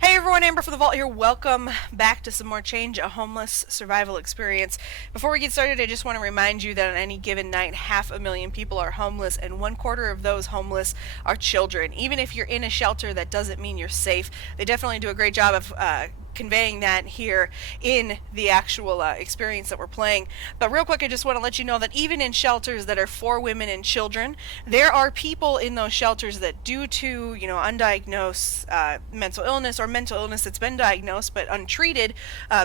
Hey everyone, Amber from the Vault here. Welcome back to some more Change, a homeless survival experience. Before we get started, I just want to remind you that on any given night, 500,000 people are homeless, and 1/4 of those homeless are children. Even if you're in a shelter, that doesn't mean you're safe. They definitely do a great job of conveying that here in the actual experience that we're playing. But real quick, I just want to let you know that even in shelters that are for women and children, there are people in those shelters that, due to undiagnosed mental illness or mental illness that's been diagnosed but untreated,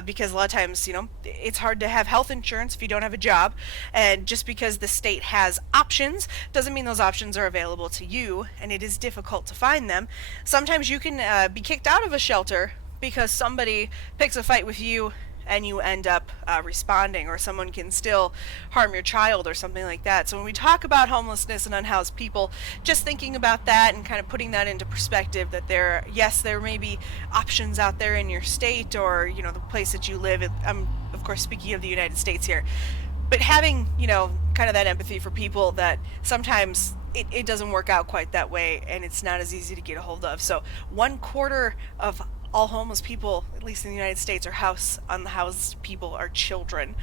because a lot of times it's hard to have health insurance if you don't have a job, and just because the state has options doesn't mean those options are available to you, and it is difficult to find them. Sometimes you can be kicked out of a shelter because somebody picks a fight with you and you end up responding, or someone can still harm your child or something like that. So when we talk about homelessness and unhoused people, just thinking about that and kind of putting that into perspective, that there may be options out there in your state or the place that you live. I'm of course speaking of the United States here, but having kind of that empathy for people that sometimes it doesn't work out quite that way and it's not as easy to get a hold of. So 1/4 of all homeless people, at least in the United States, are unhoused people, are children.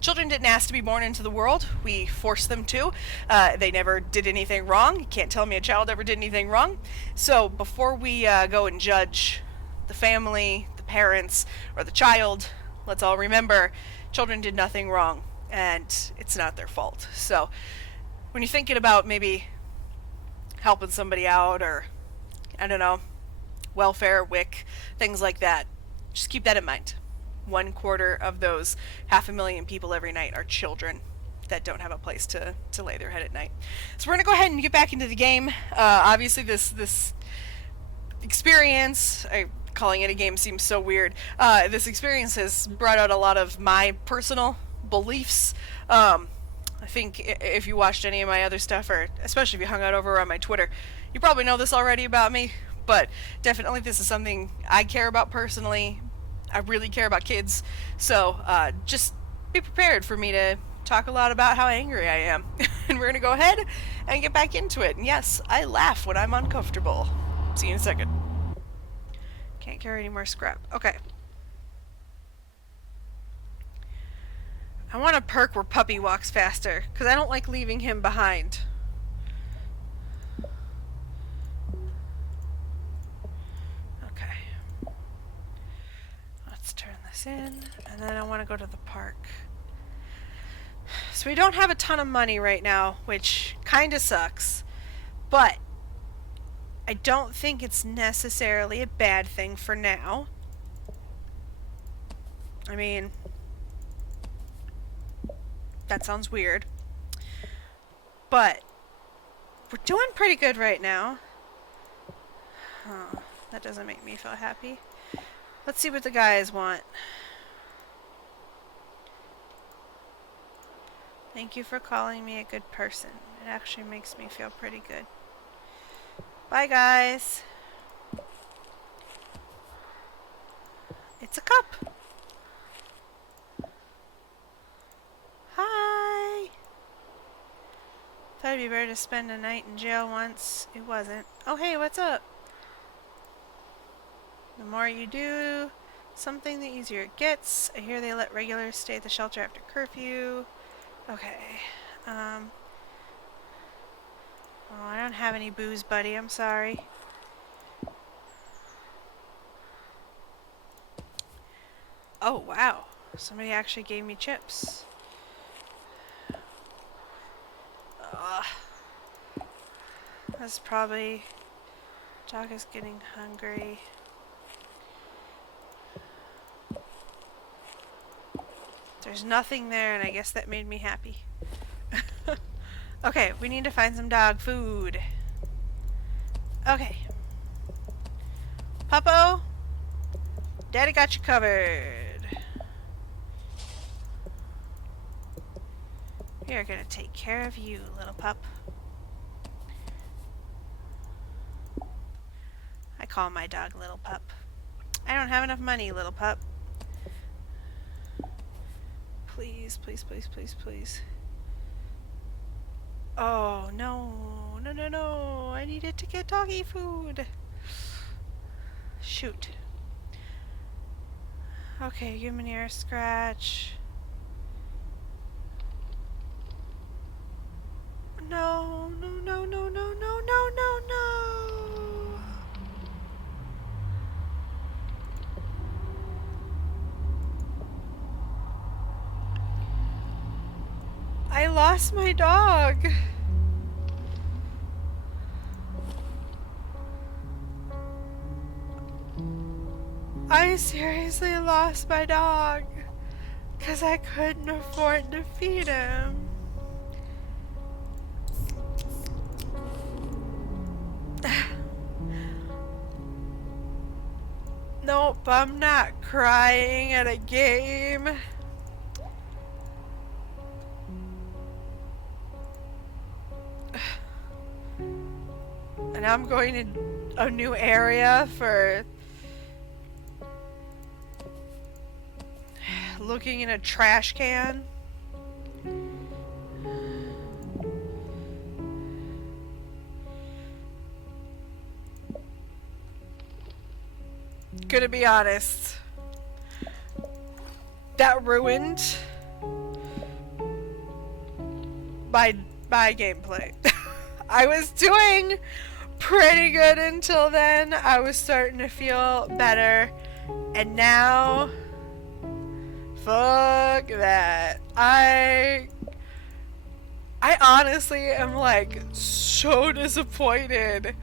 Children didn't ask to be born into the world. We forced them to. They never did anything wrong. You can't tell me a child ever did anything wrong. So before we go and judge the family, the parents, or the child, let's all remember children did nothing wrong, and it's not their fault. So when you're thinking about maybe helping somebody out, or I don't know, welfare, WIC, things like that, just keep that in mind. 1/4 of those 500,000 people every night are children that don't have a place to lay their head at night. So we're going to go ahead and get back into the game. Obviously this experience, calling it a game seems so weird. This experience has brought out a lot of my personal beliefs. I think if you watched any of my other stuff, or especially if you hung out over on my Twitter, you probably know this already about me. But definitely this is something I care about personally. I really care about kids. So just be prepared for me to talk a lot about how angry I am. And we're going to go ahead and get back into it. And yes, I laugh when I'm uncomfortable. See you in a second. Can't carry any more scrap. Okay. I want a perk where Puppy walks faster, because I don't like leaving him behind. In, and then I want to go to the park. So we don't have a ton of money right now, which kind of sucks, but I don't think it's necessarily a bad thing for now. I mean, that sounds weird, but we're doing pretty good right now. That doesn't make me feel happy. Let's see what the guys want. Thank you for calling me a good person. It actually makes me feel pretty good. Bye, guys. It's a cup. Hi. Thought it'd be better to spend a night in jail once. It wasn't. Oh, hey, what's up? The more you do something, the easier it gets. I hear they let regulars stay at the shelter after curfew. Okay. Oh, I don't have any booze, buddy. I'm sorry. Oh, wow. Somebody actually gave me chips. That's probably... Dog is getting hungry. There's nothing there, and I guess that made me happy. Okay, we need to find some dog food. Okay. Puppo, Daddy got you covered. We are gonna take care of you, little pup. I call my dog Little Pup. I don't have enough money, Little Pup. Please, please, please, please, please. Oh, no. No, no, no. I needed to get doggy food. Shoot. Okay, human ear scratch. No, no, no, no, no, no, no, no, no. I lost my dog. I seriously lost my dog because I couldn't afford to feed him. Nope, I'm not crying at a game. And I'm going to a new area for looking in a trash can. Gonna be honest, that ruined my gameplay. I was doing pretty good until then. I was starting to feel better, and now fuck that. I honestly am like so disappointed.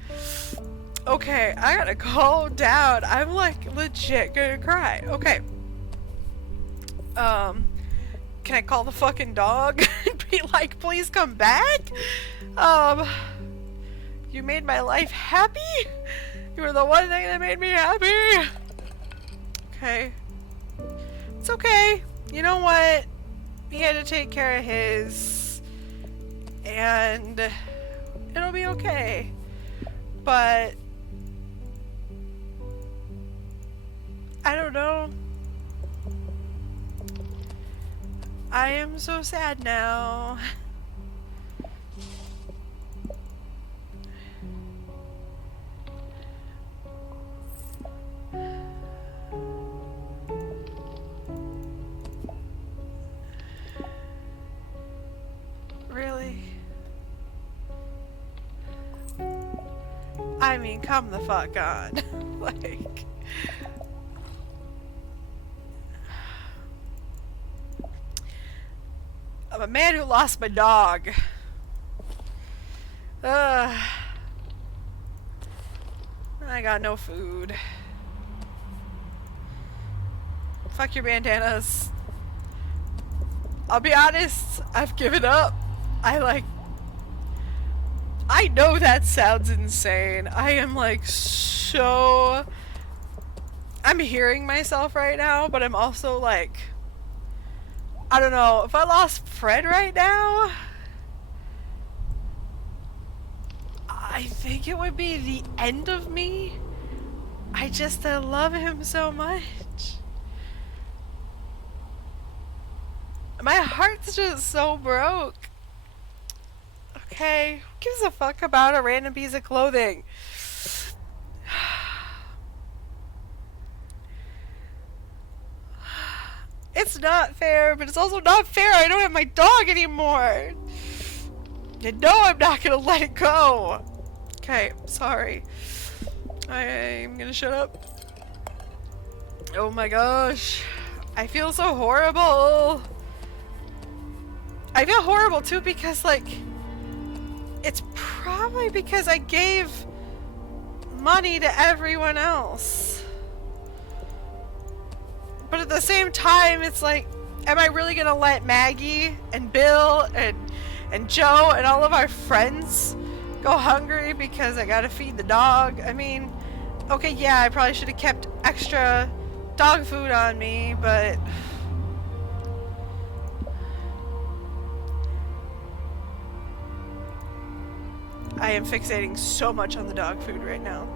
Okay, I gotta calm down. I'm like legit gonna cry. Okay. Can I call the fucking dog and be like, please come back? You made my life happy? You were the one thing that made me happy. Okay. It's okay. You know what? He had to take care of his, and it'll be okay. But I don't know. I am so sad now. Really? I mean, come the fuck on. Like, I'm a man who lost my dog. I got no food. Fuck your bandanas. I'll be honest, I've given up. I know that sounds insane. I am like so... I'm hearing myself right now, but I'm also like... I don't know, if I lost Fred right now, I think it would be the end of me. I love him so much. My heart's just so broke. Okay, who gives a fuck about a random piece of clothing? It's not fair, but it's also not fair. I don't have my dog anymore. You know I'm not gonna let it go. Okay, sorry. I'm gonna shut up. Oh my gosh. I feel so horrible. I feel horrible too because, like, it's probably because I gave money to everyone else. But at the same time, it's like, am I really gonna let Maggie and Bill and Joe and all of our friends go hungry because I gotta feed the dog? I mean, okay, yeah, I probably should have kept extra dog food on me, but... I am fixating so much on the dog food right now.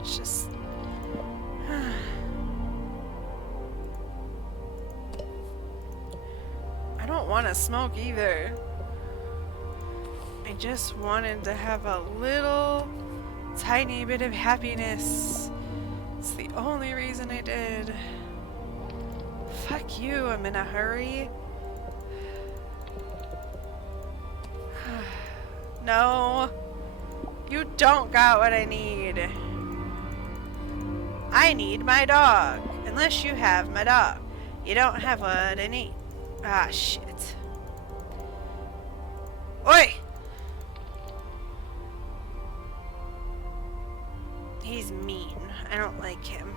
It's just... want to smoke either. I just wanted to have a little tiny bit of happiness. It's the only reason I did. Fuck you, I'm in a hurry. No, you don't got what I need. I need my dog, unless you have my dog. You don't have what I need. Ah, shit. Oi! He's mean. I don't like him.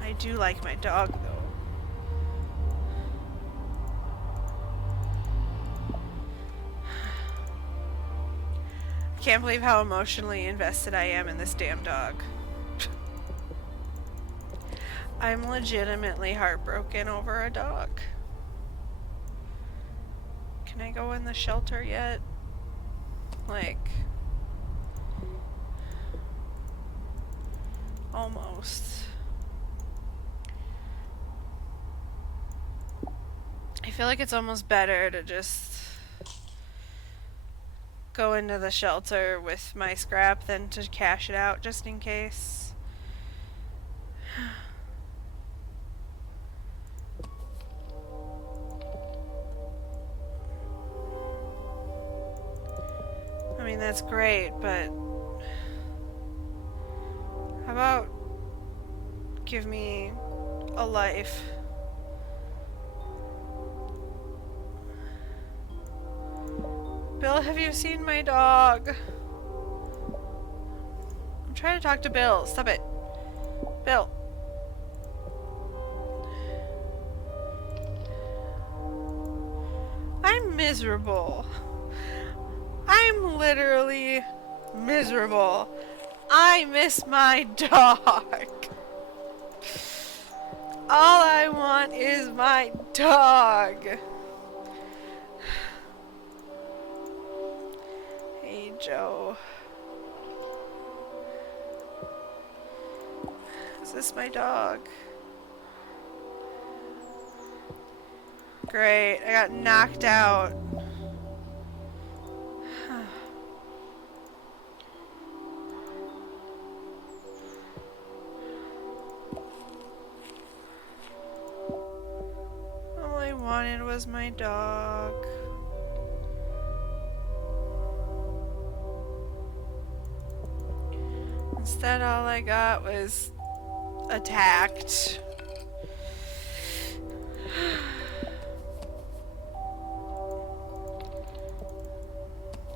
I do like my dog, though. I can't believe how emotionally invested I am in this damn dog. I'm legitimately heartbroken over a dog. Can I go in the shelter yet? Like, almost. I feel like it's almost better to just go into the shelter with my scrap than to cash it out just in case. I mean, that's great, but how about give me a life? Bill, have you seen my dog? I'm trying to talk to Bill. Stop it. Bill. I'm miserable. I'm literally miserable. I miss my dog. All I want is my dog. Hey, Joe. Is this my dog? Great, I got knocked out. All I wanted was my dog. Instead, all I got was attacked.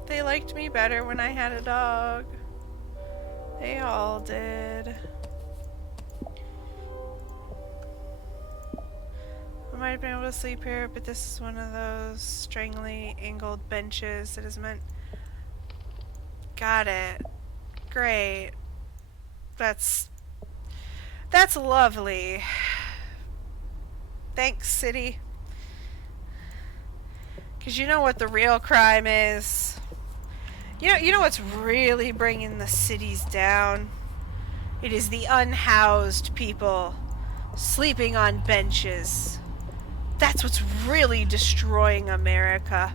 They liked me better when I had a dog. They all did. I might have been able to sleep here, but this is one of those strangely angled benches that is meant... Got it. Great. That's lovely. Thanks, city. 'Cause you know what the real crime is. You know what's really bringing the cities down? It is the unhoused people sleeping on benches. That's what's really destroying America.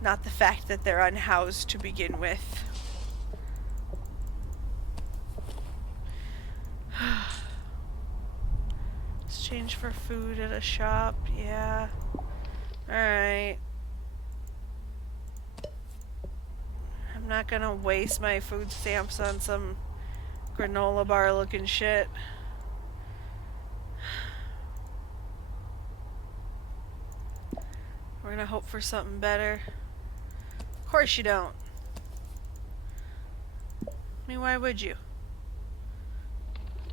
Not the fact that they're unhoused to begin with. Exchange for food at a shop, yeah. Alright. I'm not gonna waste my food stamps on some granola bar looking shit. We're gonna hope for something better. Of course you don't. I mean, why would you?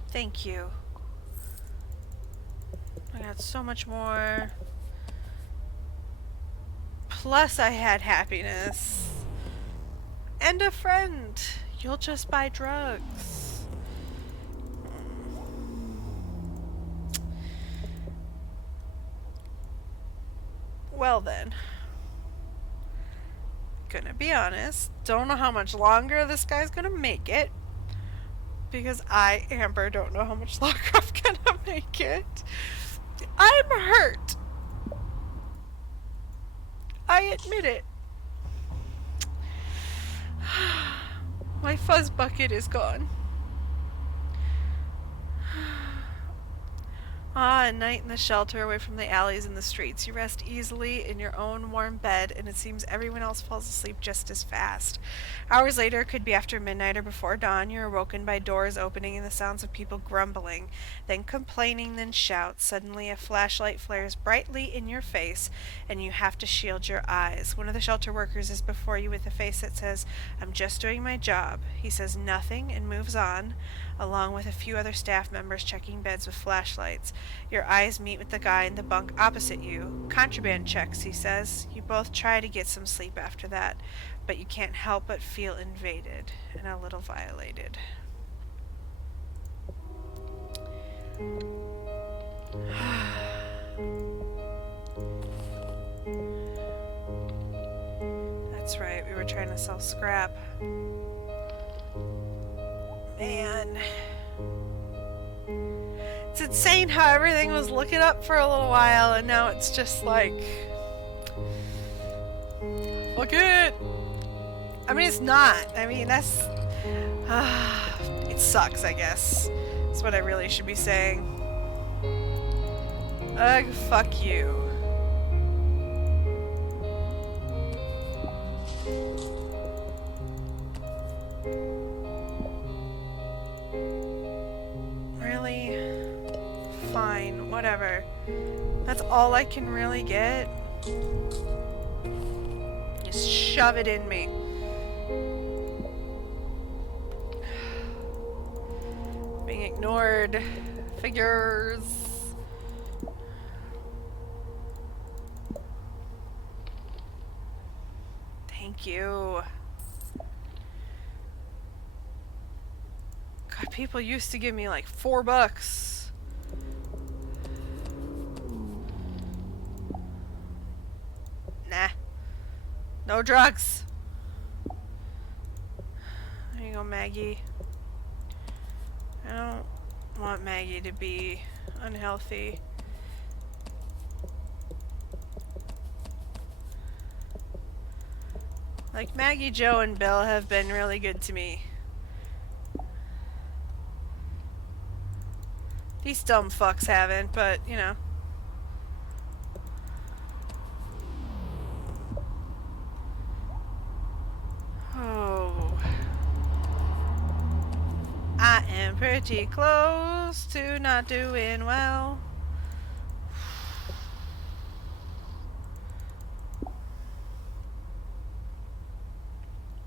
Thank you. I got so much more. Plus I had happiness. And a friend. You'll just buy drugs. Well then. Gonna be honest. Don't know how much longer this guy's gonna make it. because I, Amber, don't know how much longer I'm gonna make it. I'm hurt. I admit it. My fuzz bucket is gone. Ah, at night in the shelter, away from the alleys and the streets, you rest easily in your own warm bed, and it seems everyone else falls asleep just as fast. Hours later, it could be after midnight or before dawn, you're awoken by doors opening and the sounds of people grumbling, then complaining, then shouts. Suddenly, a flashlight flares brightly in your face, and you have to shield your eyes. One of the shelter workers is before you with a face that says, "I'm just doing my job." He says nothing and moves on, along with a few other staff members checking beds with flashlights. Your eyes meet with the guy in the bunk opposite you. "Contraband checks," he says. You both try to get some sleep after that, but you can't help but feel invaded and a little violated. That's right, we were trying to sell scrap. Man. It's insane how everything was looking up for a little while and now it's just like, fuck it. I mean, it's not. I mean, that's, it sucks, I guess. That's what I really should be saying. Ugh, fuck you. Really? Fine, whatever. That's all I can really get? Just shove it in me. Being ignored. Figures. Thank you. God, people used to give me like $4. Nah. No drugs. There you go, Maggie. I don't want Maggie to be unhealthy. Like, Maggie, Joe, and Bill have been really good to me. These dumb fucks haven't, but, you know. Oh. I am pretty close to not doing well.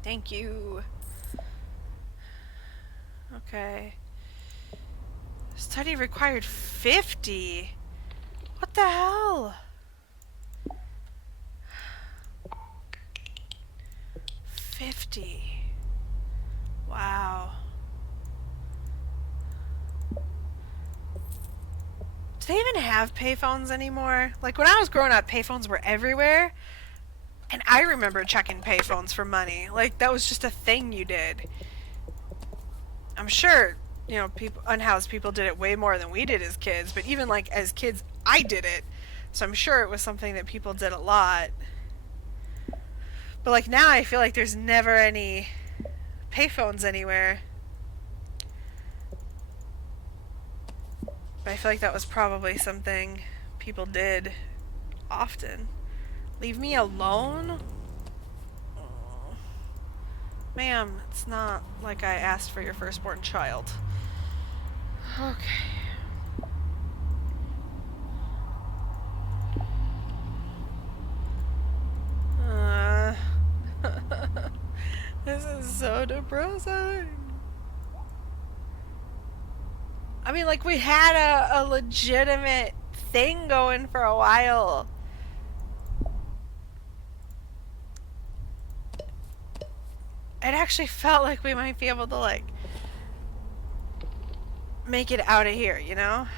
Thank you. Okay. Study required 50? What the hell? 50. Wow. Do they even have payphones anymore? Like, when I was growing up, payphones were everywhere. And I remember checking payphones for money. Like, that was just a thing you did. I'm sure, you know, people, unhoused people did it way more than we did as kids. But even, like, as kids, I did it. So I'm sure it was something that people did a lot. But, like, now I feel like there's never any payphones anywhere. But I feel like that was probably something people did often. Leave me alone? Oh. Ma'am, it's not like I asked for your firstborn child. Okay. This is so depressing. I mean, like, we had a legitimate thing going for a while. It actually felt like we might be able to, like, make it out of here, you know?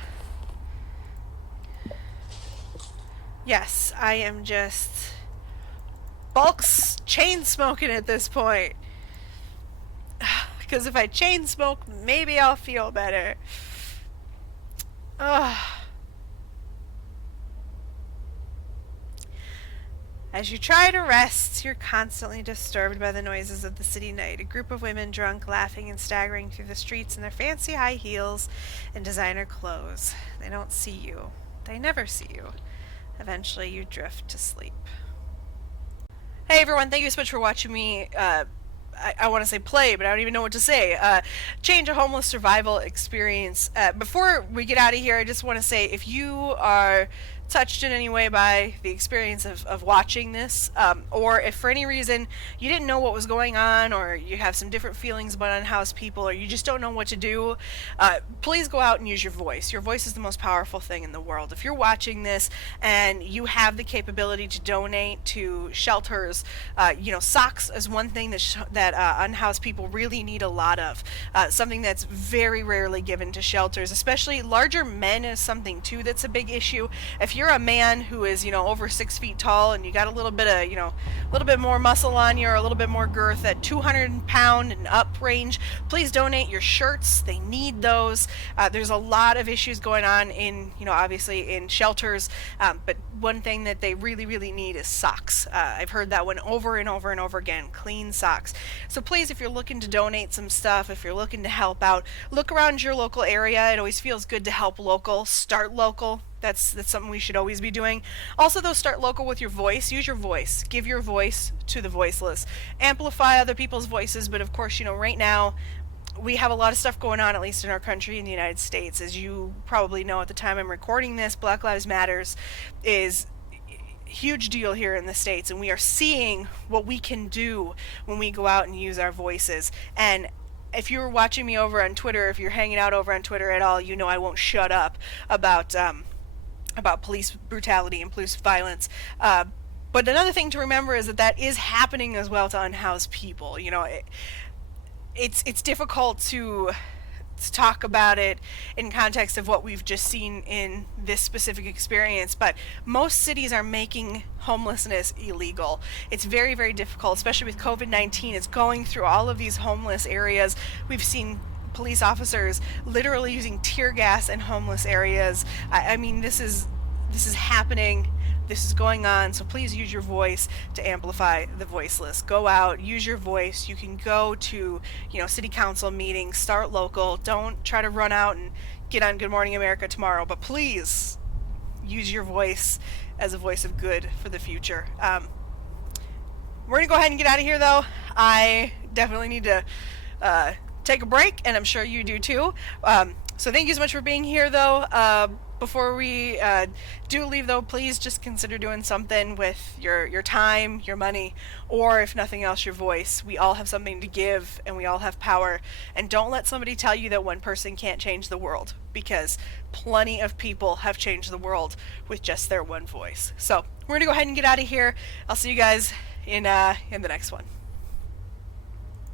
Yes, I am just chain smoking at this point. Because if I chain smoke, maybe I'll feel better. Ugh. As you try to rest, you're constantly disturbed by the noises of the city night. A group of women drunk, laughing and staggering through the streets in their fancy high heels and designer clothes. They don't see you. They never see you. Eventually, you drift to sleep. Hey everyone, thank you so much for watching me, I want to say play, but I don't even know what to say. Change a homeless survival experience. Before we get out of here, I just want to say if you are touched in any way by the experience of watching this, or if for any reason you didn't know what was going on, or you have some different feelings about unhoused people, or you just don't know what to do, please go out and use your voice. Your voice is the most powerful thing in the world. If you're watching this and you have the capability to donate to shelters, socks is one thing that unhoused people really need a lot of. Something that's very rarely given to shelters, especially larger men, is something too that's a big issue. If you're a man who is, over 6 feet tall and you got a little bit of, a little bit more muscle on you, or a little bit more girth at 200-pound and up range, please donate your shirts. They need those. There's a lot of issues going on in, obviously in shelters, but one thing that they really, really need is socks. I've heard that one over and over and over again, clean socks. So please, if you're looking to donate some stuff, if you're looking to help out, look around your local area. It always feels good to help local, start local. That's something we should always be doing. Also, though, start local with your voice. Use your voice. Give your voice to the voiceless. Amplify other people's voices, but of course, right now, we have a lot of stuff going on, at least in our country, in the United States. As you probably know at the time I'm recording this, Black Lives Matters is a huge deal here in the States, and we are seeing what we can do when we go out and use our voices. And if you're watching me over on Twitter, if you're hanging out over on Twitter at all, I won't shut up about police brutality and police violence. But another thing to remember is that is happening as well to unhoused people. It's difficult to talk about it in context of what we've just seen in this specific experience, but most cities are making homelessness illegal. It's very, very difficult, especially with COVID-19. It's going through all of these homeless areas. We've seen police officers literally using tear gas in homeless areas. I mean, this is happening. This is going on, so please use your voice to amplify the voiceless. Go out, use your voice. You can go to, city council meetings, start local. Don't try to run out and get on Good Morning America tomorrow, but please use your voice as a voice of good for the future. We're going to go ahead and get out of here, though. I definitely need to take a break, and I'm sure you do too. So thank you so much for being here, though. Before we do leave, though, please just consider doing something with your time, your money, or if nothing else, your voice. We all have something to give, and we all have power. And don't let somebody tell you that one person can't change the world, because plenty of people have changed the world with just their one voice. So we're going to go ahead and get out of here. I'll see you guys in the next one.